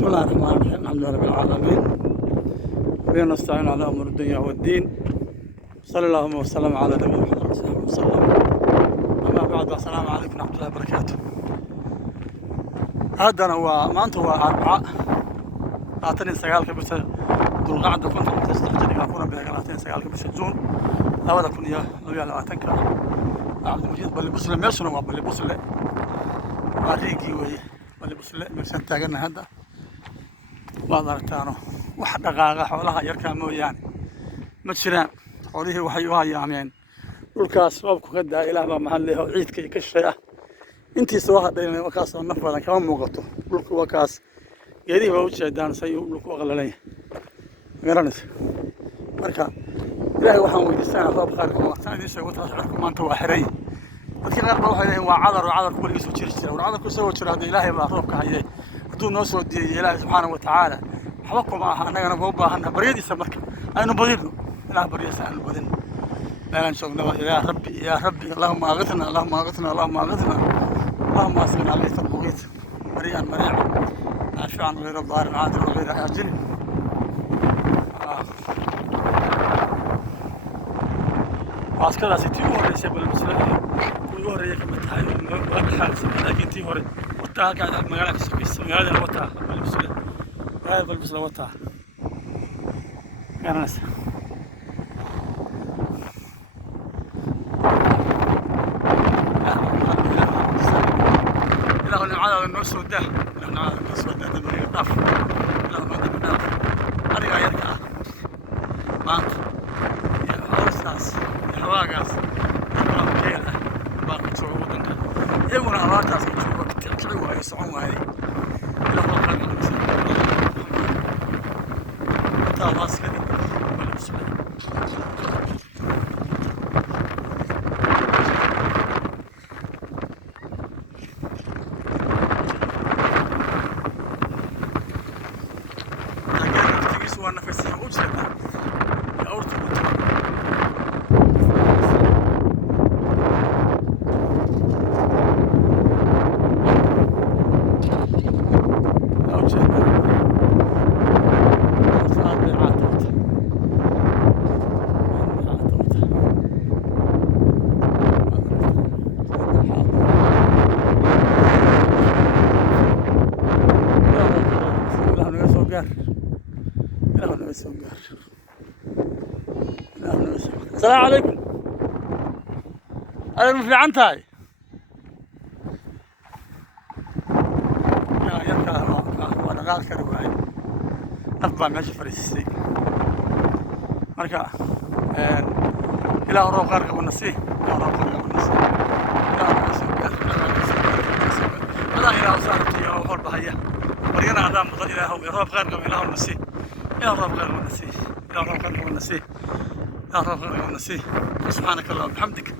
بسم الله الرحمن الرحيم. الحمد لله رب العالمين، وبه نستعين على امور الدنيا والدين. صلى الله وسلم على نبينا محمد صلى الله عليه وسلم. اما بعد، السلام عليكم ورحمه الله وبركاته. هذا هو maanta waa Arbaca 29 bisha Dulqacda 2023 bisha Juun 2022. Cabdimajid Bali Busle meeshuna waa Bali Busle waa riigii weeye. Bali Busle meeshaan taaganahay hadda waad aragtaano wax dhaqaaqa xoolaha yarkaa mooyaane ma jiraan. xoolihii waxay u hayaameen dhulkaas roobku ka daa. ilaah baa mahad leh oo ciidka ka shisheeya intii soo hadhaynay wakaas oo naf badan kama muuqato. dhulku wakaas geedihi waa u jeedaan say dhulku aqlalanyahay garanaysa. marka ilaahay waxaan weydiisanaa roob qaar kuma waqtaan idin sheego taas cirku maanta waa xiray. dadkii qaar baa waxay leeyihiin waa cadar oo cadarku weligiis u jiri jira. cadarku isagoo jira hadda ilaahay baa roobka hayay hadduu noo soo diiyey ilaahay subxaanahu watacaala waxba kuma aha. annagana waa u baahannaha baryadiisa marka aynu badino. ilaah baryadiisa aynu badino meelaan joognaba yaa rabbi yaa rabbi allahuma aqitna allahuma aqitna allahuma aqitna allahuma asqina laysa almuqiit مريئا مريعا نافعا غير ضار عادل غير آجل. عسكر سيتي هوري شبل المسلمين كل هوري كما تحايل لكن تي هوري وتا قاعد مغالك سويس مغالك وتا بالمسلم هاي بالمسلم وتا يا ناس على النص وده لأنه على النص وده تبغى يطاف لو ما تبغى أنا غيرك بانك يا أستاذ يا واقعس يا كيلا بانك تسوي ودنك يقول أنا واقعس تشوفك تطلعوا يسعون هاي لا ما كان تواصل كذي وانا في السنة وجهنا يا أورتو السلام عليكم. أنا في عنتاي يا يركا وأنا قال كرواي أطبع ماشي فريسي مركا إلى روب غرق والنسيه إلى روب غرق والنسيه إلى روب هذا إلى وزارتي أو حول بهية ورينا عذاب مضى إلى روب غرق إلى النسيه إلى روب غرق والنسيه إلى روب غرق والنسيه يا رب ونسيه. سبحانك اللهم وبحمدك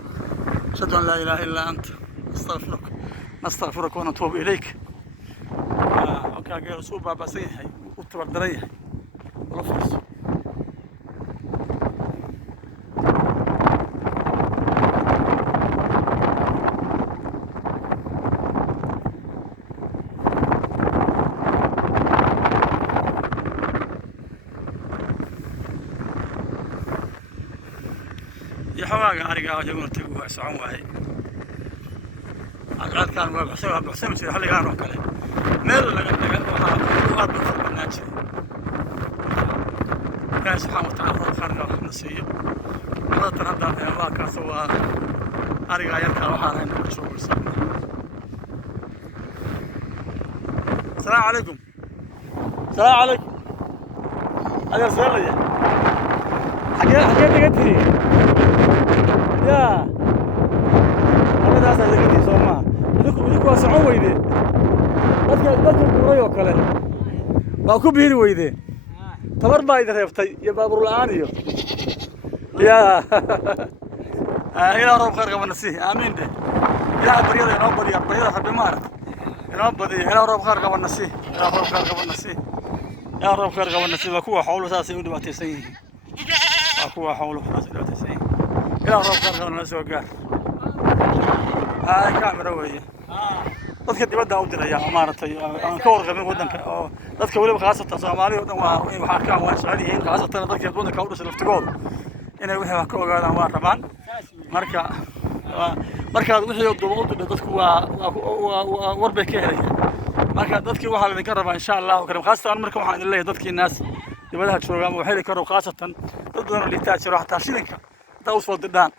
أشهد أن لا إله إلا أنت نستغفرك ونتوب إليك. أوكي رسول بابا سيحي وتبر دريه ولفرس حواقة أرجع جمهور تبغى يسعون وهاي العاد كان بحسهم شيء حلي كانوا كله ميل لقى وهذا بفرق الناس كان سبحانه وتعالى فرق نسيه هذا تردد يا واقع سوا أرجع يركع وحنا نشوف السلام عليكم. السلام عليكم. أنا سامي حكيت يا أنا هذا اللي قدي سوما لكم سعون ويدي dadka guray oo kale baa ku biiri weyde tabar baa idin reebtay iyo baabuur la'aan iyo ya ila roob khayr qabana si aamin de ila baryada inoo badiya baryada rabbi maarad inoo badiya ila roob khayr qabana si ila roob khayr qabana si ila roob khayr qabana si waa kuwa xoolo saas ay u dhibaataysan yihiin waa kuwa xoolo saas u dhibaataysan yihiin ila roob khayr qabana soo gaar kaamira weeye dadka dibadda u diraya maaragtay aan ka warqabin waddanka oo dadka weliba khaasatan Soomaaliya oo dhan waxa ka waan socod yihiin khaasatan dadka waddanka u dhashay laftigooda inay wixii wax ka ogaadaan waa rabaan marka wixii dowladdu dadku waa warbay ka helayaan marka dadkii waxa la idinka rabaa insha Allah karim khaasatan marka waxaan idin leeyahay dadkii naas dibadaha joogaan waxay heli karaan khaasatan dad badan oo liitaa jiro xataa shilinka inta u soo didaan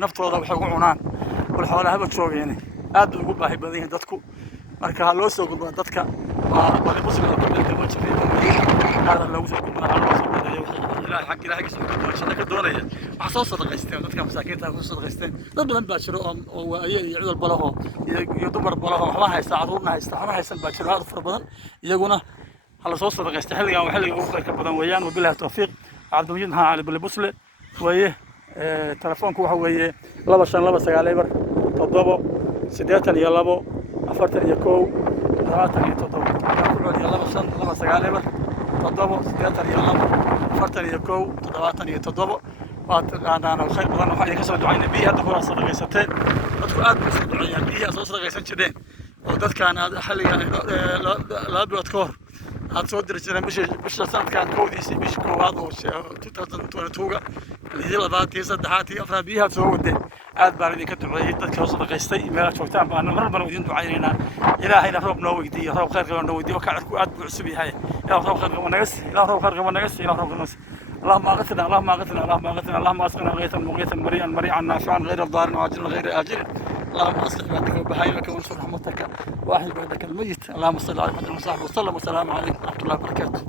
naftooda waxay ku cunaan wal xoolaha joogeen aad ugu baahi badan yihiin dadku marka loo soo gudbo dadka waa muslim oo kale dama jiray hada lagu soo gudbo loo soo gudbo ilaahay xaq ilaahay soo gudbo shaqo ka doonaya wax soo sadaqaysteen dadka masaakiinta ku sadaqaysteen dad badan baa jiro oo waayay iyo cudul balaho iyo dumar balaho waxba haysta caruurna haysta waxba haysan baa jiro aad far badan iyaguna هلا صوص صدق يستحلق أو حلق أو خير كبدان ويان وبالله التوفيق عبد المجيد ها على بالبوصلة ويه تلفونك وهو لبا شان لبا سقالي بر تضبو سديتن يا لبو أفرتن يكو ثلاثة يتضبو كل يا لبا شان لبا سقالي بر تضبو سديتن يا لبو أفرتن يكو ثلاثة يتضبو أنا خير بدن وحي كسر دعينا بيها دخول صدق يستين أدخل أدخل دعينا بيها صدق يستين شدين ودت كان هذا حلق لا بيتكور هاد soo diri jireen bisha sanadkan koodiisii bisha koowaad oo 2022 lidii labaad iyo saddexaad iyo afraad biyaha soo wadeen aad baan idinka duceeyay dadka soo sadaqaystay meel joogtaan baan mar idin ducaynayna ilaahayna roob noo weydiiyo roob khayr qaba noo weydiiyo kacirku aad buu cusub yahay ilaa roob khayr qaba nagas ilaa roob khayr qaba nagas ilaa roob nagas اللهم اغثنا اللهم اغثنا اللهم اغثنا اللهم اسقنا غيثا مغيثا مريعا نافعا غير ضار عاجلا غير آجل اللهم اصلح بعدك وبهائمك وانصر رحمتك واحي بعدك الميت اللهم صل على محمد وصحبه وسلم والسلام عليكم ورحمه الله وبركاته.